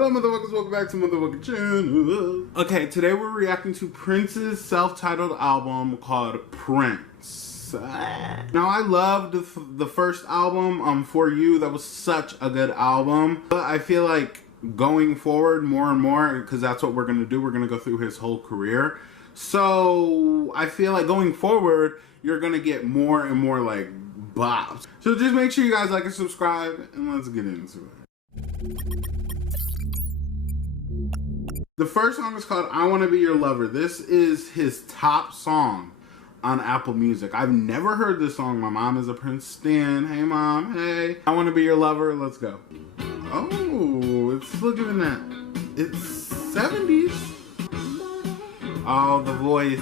Hello motherfuckers, welcome back to motherfucking channel. Okay, today we're reacting to Prince's self-titled album called Prince. Now I loved the first album, For You. That was such a good album. But I feel like going forward more and more, because that's what we're going to do, we're going to go through his whole career. So I feel like going forward, you're going to get more and more like bops. So just make sure you guys like and subscribe, and let's get into it. The first song is called I Wanna Be Your Lover. This is his top song on Apple Music. I've never heard this song. My mom is a Prince stan. Hey mom, hey. I Wanna Be Your Lover, let's go. Oh, it's, look at that. It's 70s. Oh, the voice.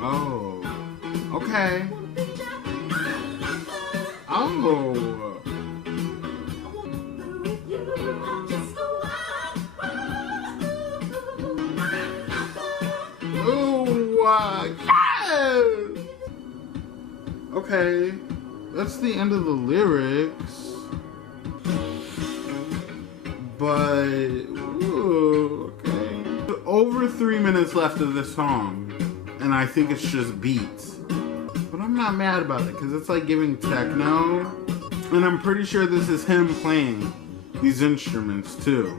Oh, okay. Oh. Oh, yes! Okay, that's the end of the lyrics. But, ooh, okay. Over 3 minutes left of this song, and I think it's just beats. But I'm not mad about it, because it's like giving techno, and I'm pretty sure this is him playing these instruments too.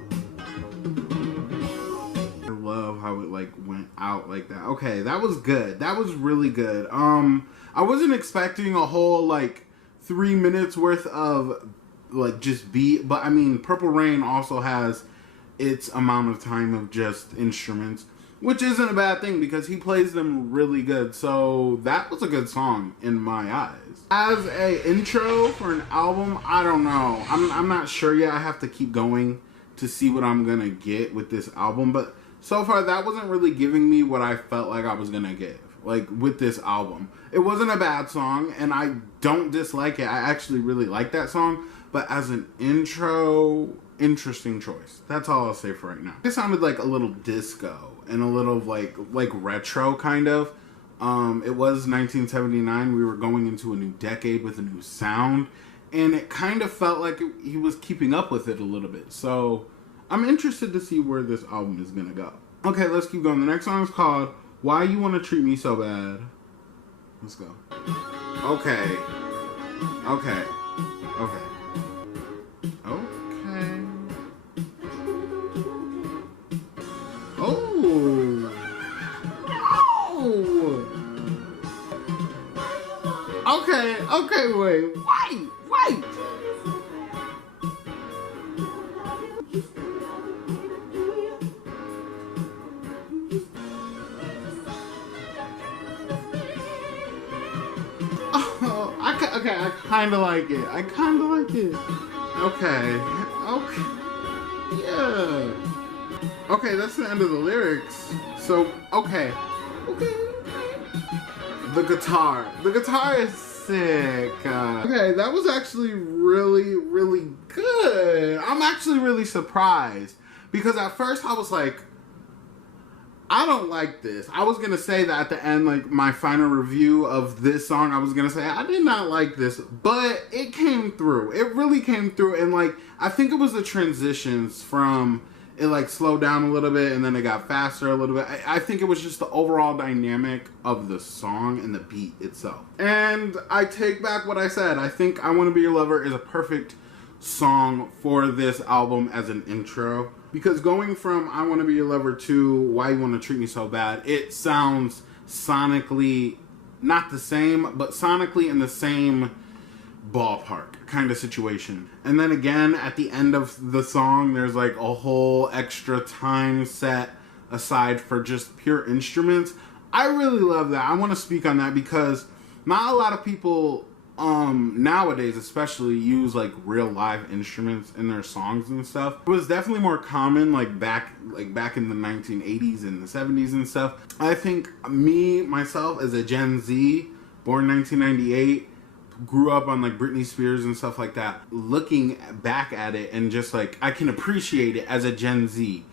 I love how it like went out like that. Okay, that was good. That was really good. I wasn't expecting a whole like 3 minutes worth of like just beat, but I mean Purple Rain also has its amount of time of just instruments, which isn't a bad thing because he plays them really good. So that was a good song in my eyes. As a intro for an album, I don't know. I'm not sure yet. I have to keep going to see what I'm gonna get with this album. But so far, that wasn't really giving me what I felt like I was gonna get. Like with this album, it wasn't a bad song, and I don't dislike it. I actually really like that song. But as an intro, interesting choice. That's all I'll say for right now. It sounded like a little disco and a little like retro kind of. It was 1979. We were going into a new decade with a new sound, and it kind of felt like he was keeping up with it a little bit. So I'm interested to see where this album is gonna go. Okay, let's keep going. The next song is called Why You Wanna Treat Me So Bad. Let's go. Okay. Okay. Okay. Okay. Oh. Oh. Okay. Okay. Wait. Wait. Oh, okay. I kind of like it. I kind of like it. Okay. Okay. Yeah. Okay, that's the end of the lyrics. So, okay. Okay. The guitar is sick. Okay, that was actually really, really good. I'm actually really surprised. Because at first I was like, I don't like this. I was going to say that at the end, like my final review of this song, I was going to say, I did not like this. But it came through. It really came through. And like, I think it was the transitions from it like slowed down a little bit and then it got faster a little bit. I think it was just the overall dynamic of the song and the beat itself. And I take back what I said. I think I Wanna Be Your Lover is a perfect song for this album as an intro. Because going from I Wanna Be Your Lover to Why You Wanna Treat Me So Bad, it sounds sonically not the same, but sonically in the same ballpark kind of situation. And then again, at the end of the song, there's like a whole extra time set aside for just pure instruments. I really love that. I want to speak on that because not a lot of people nowadays especially use like real live instruments in their songs and stuff. It was definitely more common like back in the 1980s and the 70s and stuff. I think myself as a Gen Z, born 1998, grew up on like Britney Spears and stuff like that. Looking back at it and just like I can appreciate it as a Gen Z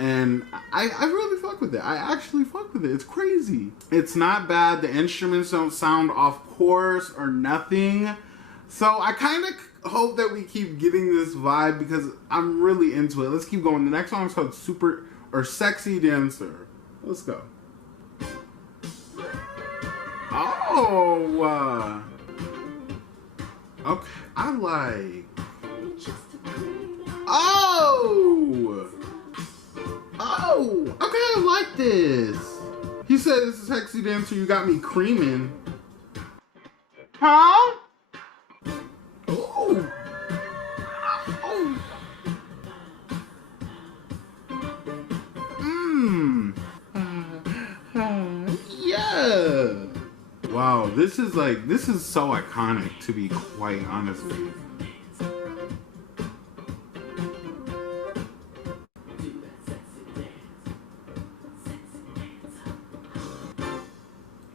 and I really fuck with it. I actually fuck with it. It's crazy. It's not bad. The instruments don't sound off course or nothing. So I kind of hope that we keep getting this vibe because I'm really into it. Let's keep going. The next song is called Sexy Dancer. Let's go. Oh, okay. I like. Oh, okay. I like this. He said, "This is Sexy Dancer. You got me creaming." Huh? Oh. Yeah. Wow, this is so iconic, to be quite honest with you.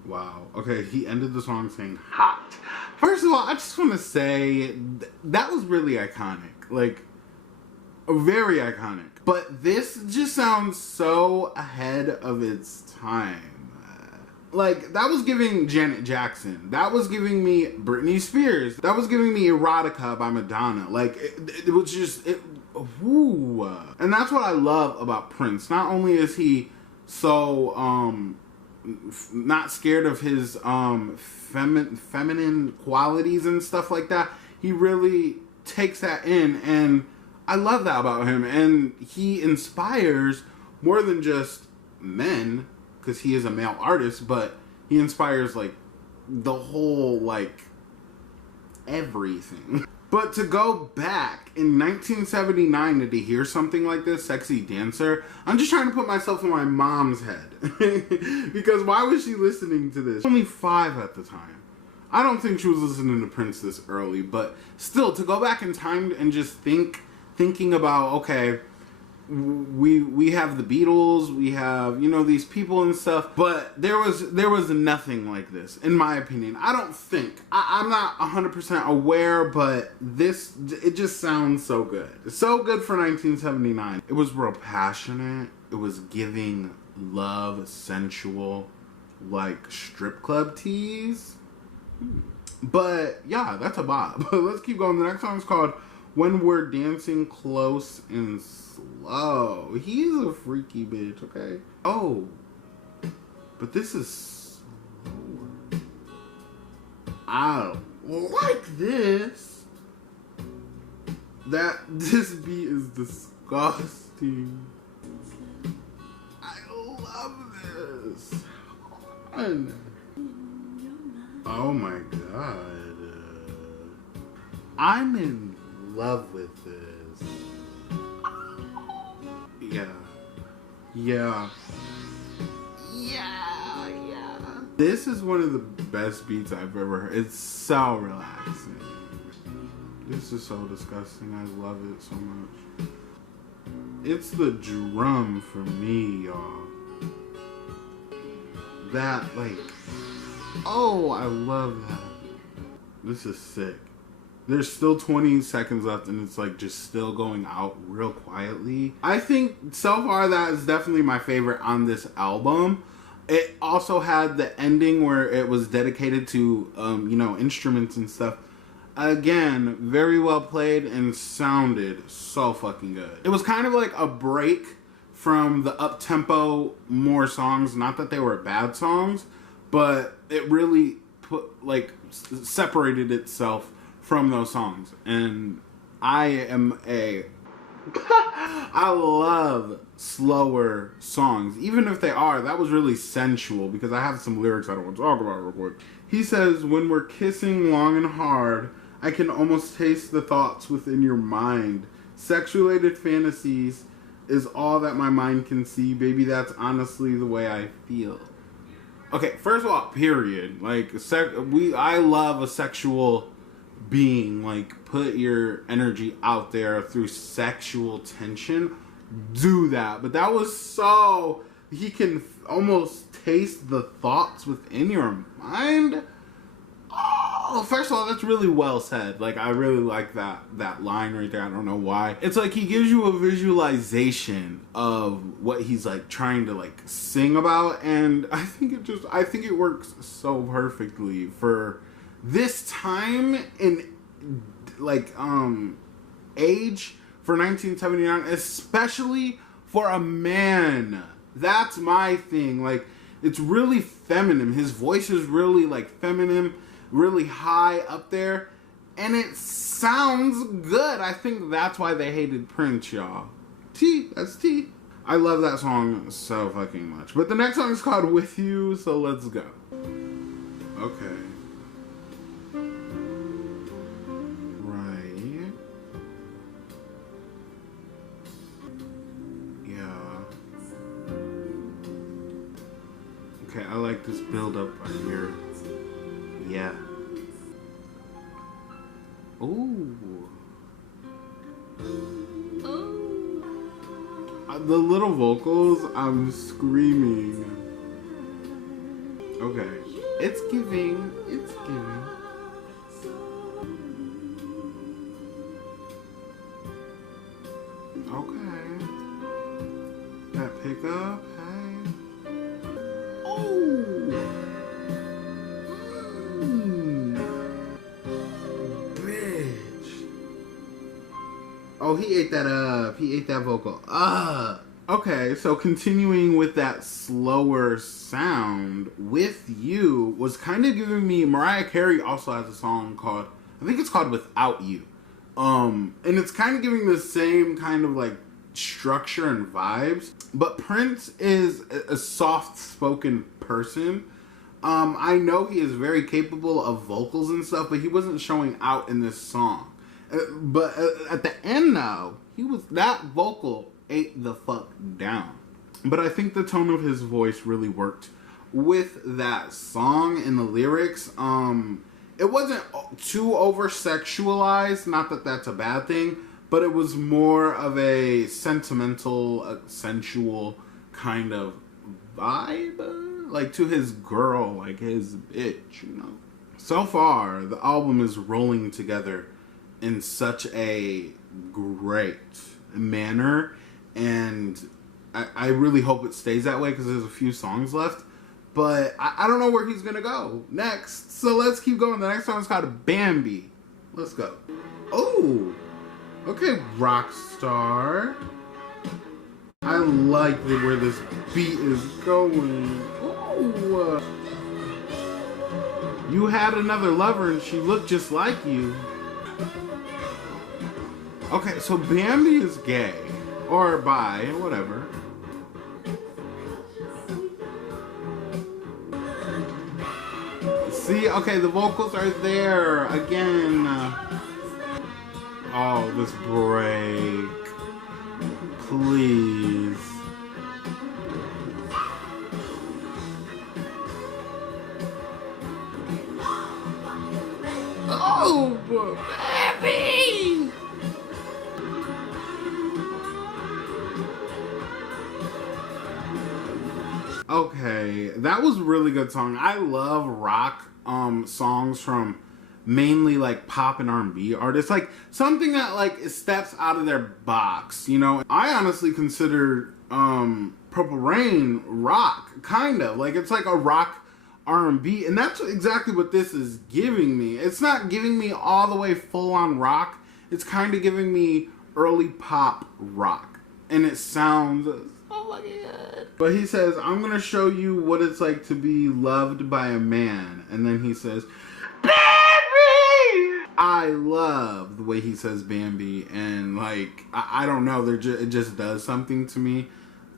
Wow. Okay, he ended the song saying hot. First of all, I just want to say that was really iconic. Like, very iconic. But this just sounds so ahead of its time. Like, that was giving Janet Jackson. That was giving me Britney Spears. That was giving me Erotica by Madonna. Like, it was just, woo. And that's what I love about Prince. Not only is he so, not scared of his, feminine qualities and stuff like that, he really takes that in, and I love that about him. And he inspires more than just men, because he is a male artist, but he inspires, like, the whole, like, everything. But to go back in 1979 and to hear something like this, Sexy Dancer, I'm just trying to put myself in my mom's head. Because why was she listening to this? Only 5 at the time. I don't think she was listening to Prince this early, but still, to go back in time and just thinking about, okay, we have the Beatles, we have, you know, these people and stuff, but there was nothing like this, in my opinion. I don't think. I'm not 100% aware, but it just sounds so good. So good for 1979. It was real passionate. It was giving love, sensual, like strip club tease. But yeah, that's a bop. Let's keep going. The next song is called When We're Dancing Close and Slow. He's a freaky bitch, okay? Oh, but this is slower. I don't like this. This beat is disgusting. I love this. Oh my god. I'm in love with this. Yeah. This is one of the best beats I've ever heard. It's so relaxing. This is so disgusting. I love it so much. It's the drum for me, y'all. That, like, oh, I love that. This is sick. There's still 20 seconds left and it's like just still going out real quietly. I think so far that is definitely my favorite on this album. It also had the ending where it was dedicated to, you know, instruments and stuff. Again, very well played and sounded so fucking good. It was kind of like a break from the up-tempo more songs. Not that they were bad songs, but it really separated itself from those songs. And I love slower songs, even if that was really sensual, because I have some lyrics I don't want to talk about real quick. He says, when we're kissing long and hard, I can almost taste the thoughts within your mind. Sexuated fantasies is all that my mind can see. Baby, that's honestly the way I feel. Okay, first of all, period. Like, I love a sexual being. Like, put your energy out there through sexual tension. Do that. But that was so... He can almost taste the thoughts within your mind. Oh, Oh, first of all, that's really well said. Like, I really like that line right there. I don't know why. It's like he gives you a visualization of what he's like trying to like sing about, and I think it works so perfectly for this time in like age for 1979, especially for a man. That's my thing. Like, it's really feminine. His voice is really like feminine, really high up there, and it sounds good. I think that's why they hated Prince, y'all. That's T. I love that song so fucking much. But the next song is called With You, so let's go. Okay. Right. Yeah. Okay, I like this build up right here. Yeah. Ooh. The little vocals, I'm screaming. Okay. It's giving. It's giving. Okay. That pickup, hey. Oh! Bitch. Oh, he ate that up. He ate that vocal up. Okay, so continuing with that slower sound, With You was kind of giving me, Mariah Carey also has a song called, I think it's called Without You. And it's kind of giving the same kind of like structure and vibes. But Prince is a soft-spoken person. I know he is very capable of vocals and stuff, but he wasn't showing out in this song. But at the end though, that vocal ate the fuck down. But I think the tone of his voice really worked with that song and the lyrics. It wasn't too over sexualized, not that that's a bad thing, but it was more of a sentimental, sensual kind of vibe, like to his girl, like his bitch, you know. So far, the album is rolling together in such a great manner, and I really hope it stays that way because there's a few songs left. But I don't know where he's gonna go next. So let's keep going. The next song is called Bambi. Let's go. Oh, okay, Rockstar. I like where this beat is going. Oh, you had another lover and she looked just like you. Okay, so Bambi is gay or bi, whatever. See, okay, the vocals are there again. Oh, this break. Please. Oh, baby! Okay, that was a really good song. I love rock songs from mainly like pop and R&B artists, like something that like steps out of their box, you know. I honestly consider Purple Rain rock, kind of like it's like a rock R&B, and that's exactly what this is giving me. It's not giving me all the way full on rock, it's kind of giving me early pop rock, and it sounds so fucking good. But he says, I'm gonna show you what it's like to be loved by a man, and then he says, Bambi! I love the way he says Bambi, and like I don't know, it just does something to me.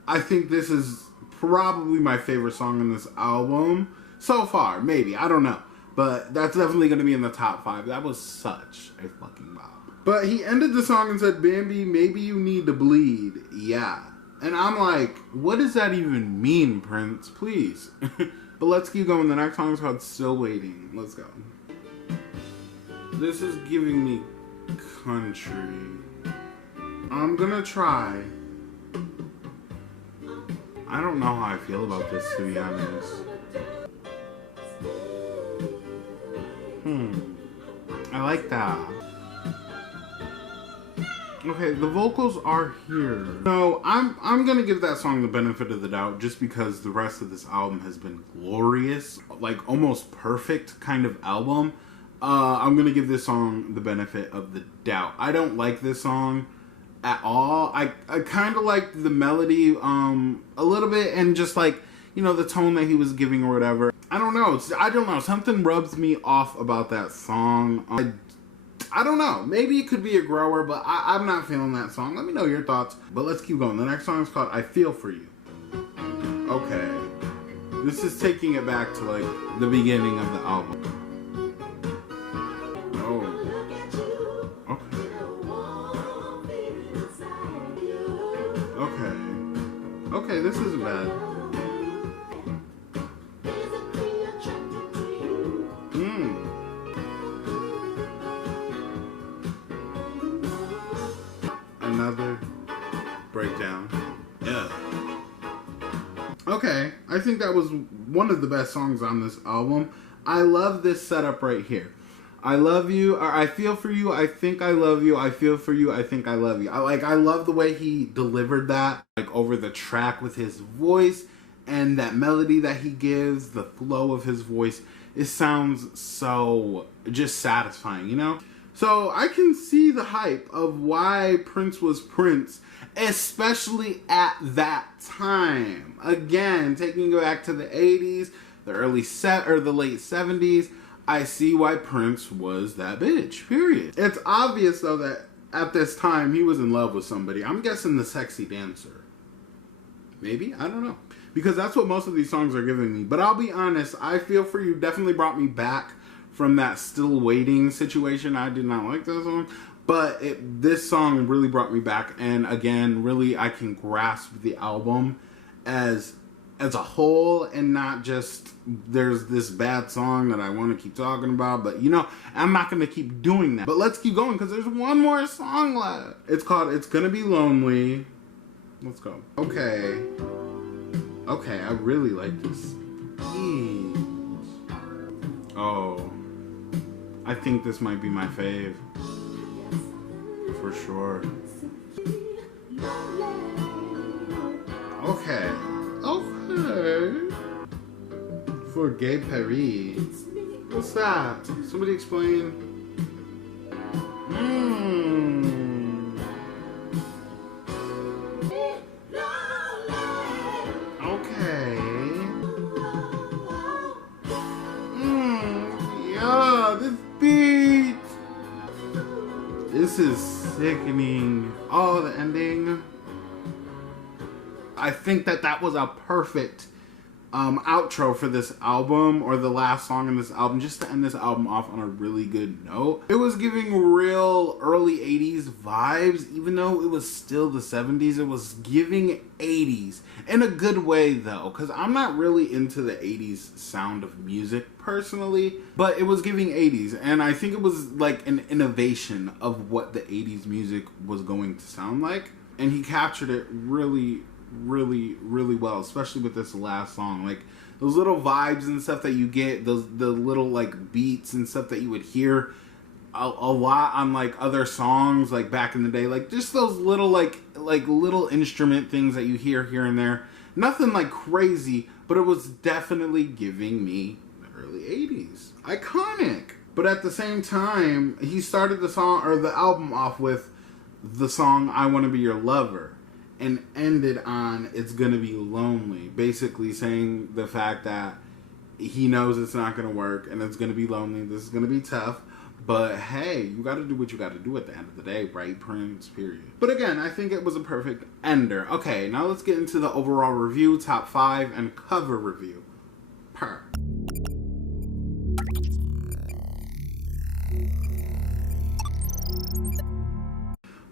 I think this is probably my favorite song in this album so far. Maybe, I don't know, but that's definitely gonna be in the top 5. That was such a fucking bop. But he ended the song and said, Bambi, maybe you need to bleed. Yeah. And I'm like, what does that even mean, Prince? Please. But let's keep going. The next song is called Still Waiting. Let's go. This is giving me country. I'm gonna try. I don't know how I feel about this, to be honest. I like that. Okay, the vocals are here. So I'm gonna give that song the benefit of the doubt just because the rest of this album has been glorious, like almost perfect kind of album. I'm gonna give this song the benefit of the doubt. I don't like this song at all. I kind of liked the melody a little bit, and just like, you know, the tone that he was giving or whatever. I don't know. Something rubs me off about that song. I don't know. Maybe it could be a grower, but I'm not feeling that song. Let me know your thoughts. But let's keep going. The next song is called I Feel For You. Okay. This is taking it back to like the beginning of the album. Oh. Okay. Okay, this isn't bad. Another breakdown. Yeah. Okay, I think that was one of the best songs on this album. I love this setup right here. I love you, or I feel for you, I think I love you, I feel for you, I think I love you. I love the way he delivered that, like over the track with his voice, and that melody that he gives, the flow of his voice. It sounds so just satisfying, you know? So I can see the hype of why Prince was Prince, especially at that time. Again, taking it back to the 80s, the the late 70s, I see why Prince was that bitch, period. It's obvious though that at this time he was in love with somebody. I'm guessing the sexy dancer. Maybe? I don't know. Because that's what most of these songs are giving me. But I'll be honest, I Feel For You definitely brought me back from that Still Waiting situation. I did not like that song, but this song really brought me back. And again, really, I can grasp the album as a whole, and not just there's this bad song that I want to keep talking about. But you know, I'm not going to keep doing that. But let's keep going because there's one more song left. It's called It's Gonna Be Lonely. Let's go. Okay. Okay, I really like this. Oh. I think this might be my fave. For sure. Okay. Okay. For Gay Paris. What's that? Somebody explain. Okay. Yeah, this beat. This is sickening. Oh, the ending. I think that was a perfect outro for this album, or the last song in this album, just to end this album off on a really good note. It was giving real early 80s vibes, even though it was still the 70s. It was giving 80s in a good way though, because I'm not really into the 80s sound of music personally, but it was giving 80s, and I think it was like an innovation of what the 80s music was going to sound like, and he captured it really well, especially with this last song. Like those little vibes and stuff that you get, the little like beats and stuff that you would hear a lot on like other songs like back in the day, like just those little like little instrument things that you hear here and there. Nothing like crazy, but it was definitely giving me the early 80s. Iconic. But at the same time, he started the song or the album off with the song I Want to Be Your Lover, and ended on It's Gonna Be Lonely, basically saying the fact that he knows it's not gonna work and it's gonna be lonely, this is gonna be tough, but hey, you gotta do what you gotta do at the end of the day, right, Prince? Period. But again, I think it was a perfect ender. Okay, now let's get into the overall review, top 5, and cover review.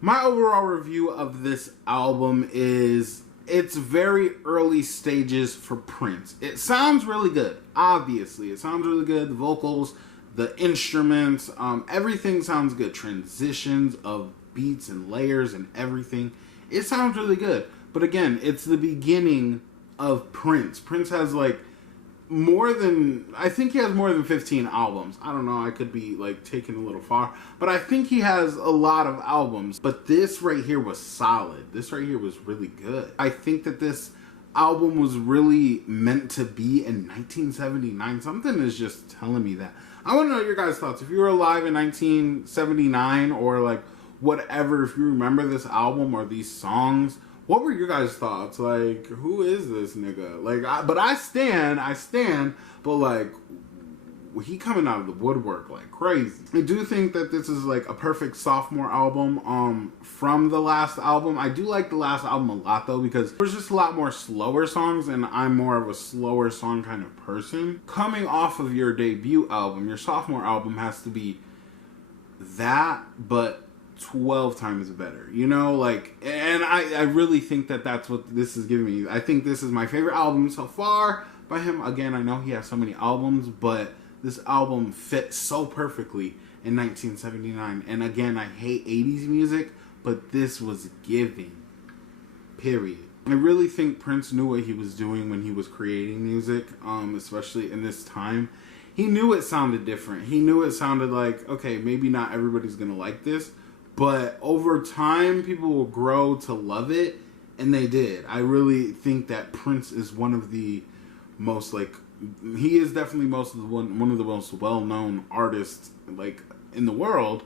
My overall review of this album is, it's very early stages for Prince. It sounds really good, obviously. It sounds really good. The vocals, the instruments, everything sounds good. Transitions of beats and layers and everything. It sounds really good. But again, it's the beginning of Prince. Prince has like I think he has more than 15 albums. I don't know, I could be like taken a little far, but I think he has a lot of albums. But this right here was solid. This right here was really good. I think that this album was really meant to be in 1979. Something is just telling me that. I want to know your guys' thoughts. If you were alive in 1979 or like whatever, if you remember this album or these songs, what were your guys' thoughts? Like, who is this nigga? Like, I stand, but like, he coming out of the woodwork like crazy. I do think that this is like a perfect sophomore album from the last album. I do like the last album a lot though, because there's just a lot more slower songs, and I'm more of a slower song kind of person. Coming off of your debut album, your sophomore album has to be that, but 12 times better, you know, like, and I really think that that's what this is giving me. I think this is my favorite album so far by him. Again, I know he has so many albums, but this album fits so perfectly in 1979. And again, I hate 80s music, but this was giving, period. I really think Prince knew what he was doing when he was creating music, especially in this time. He knew it sounded different. He knew it sounded like, okay, maybe not everybody's gonna like this, but over time, people will grow to love it, and they did. I really think that Prince is one of the most, like, he is definitely one of the most well-known artists, like, in the world.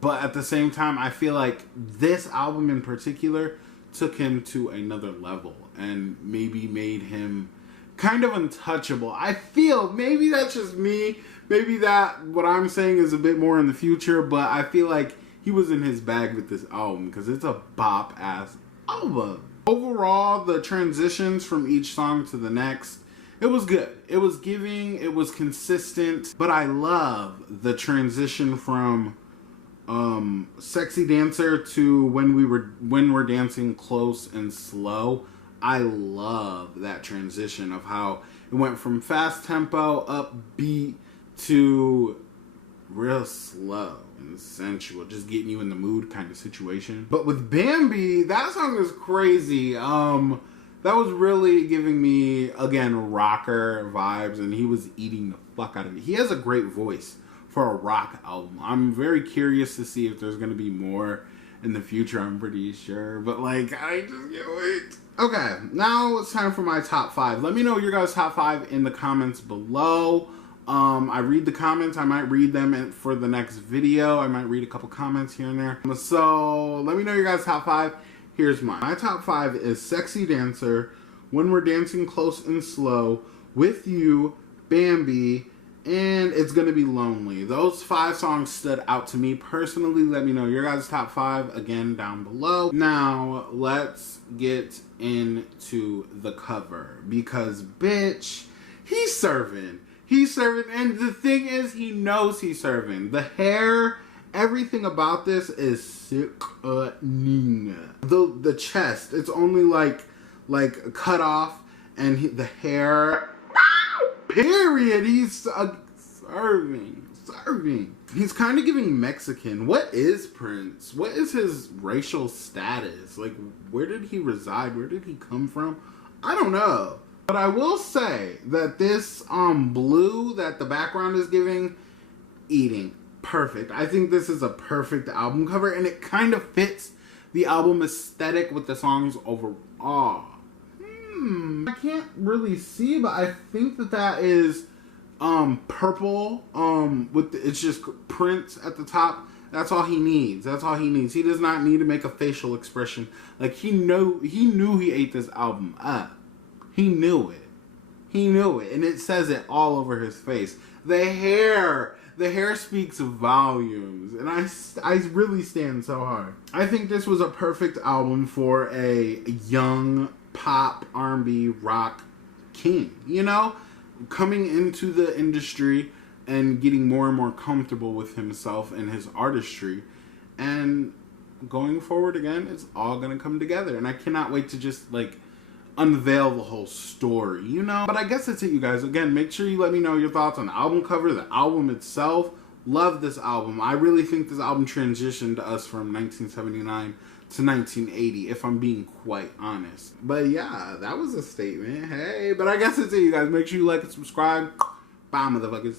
But at the same time, I feel like this album in particular took him to another level and maybe made him kind of untouchable. I feel, maybe that's just me, maybe that what I'm saying is a bit more in the future, but I feel like he was in his bag with this album because it's a bop-ass album. Overall, the transitions from each song to the next, it was good. It was giving, it was consistent, but I love the transition from Sexy Dancer to When We're Dancing Close and Slow. I love that transition of how it went from fast tempo, upbeat, to real slow and sensual, just getting you in the mood kind of situation. But with Bambi, that song is crazy. That was really giving me, again, rocker vibes, and he was eating the fuck out of it. He has a great voice for a rock album. I'm very curious to see if there's going to be more in the future. I'm pretty sure, but like, I just can't wait. Okay, now it's time for my top 5. Let me know your guys' top 5 in the comments below. I read the comments. I might read them for the next video. I might read a couple comments here and there. So let me know your guys' top 5. Here's mine. My top 5 is Sexy Dancer, When We're Dancing Close and Slow, With You, Bambi, and It's Gonna Be Lonely. Those 5 songs stood out to me personally. Let me know your guys' top 5 again down below. Now, let's get into the cover, because bitch, he's serving. He's serving, and the thing is, he knows he's serving. The hair, everything about this is sickening. The chest, it's only like cut off, and the hair, period. He's serving. He's kind of giving Mexican. What is Prince? What is his racial status? Like, where did he reside? Where did he come from? I don't know. But I will say that this blue that the background is giving, eating, perfect. I think this is a perfect album cover, and it kind of fits the album aesthetic with the songs overall. I can't really see, but I think that is purple it's just Prince at the top. That's all he needs. That's all he needs. He does not need to make a facial expression. Like, he knew he ate this album up. He knew it. He knew it. And it says it all over his face. The hair speaks volumes. And I really stand so hard. I think this was a perfect album for a young pop, R&B, rock king. You know? Coming into the industry and getting more and more comfortable with himself and his artistry. And going forward again, it's all going to come together. And I cannot wait to just, like, unveil the whole story, you know? But I guess that's it, you guys. Again, make sure you let me know your thoughts on the album cover, the album itself. Love this album. I really think this album transitioned us from 1979 to 1980, if I'm being quite honest. But yeah, that was a statement. Hey, but I guess it's it, you guys. Make sure you like and subscribe. Bye, motherfuckers.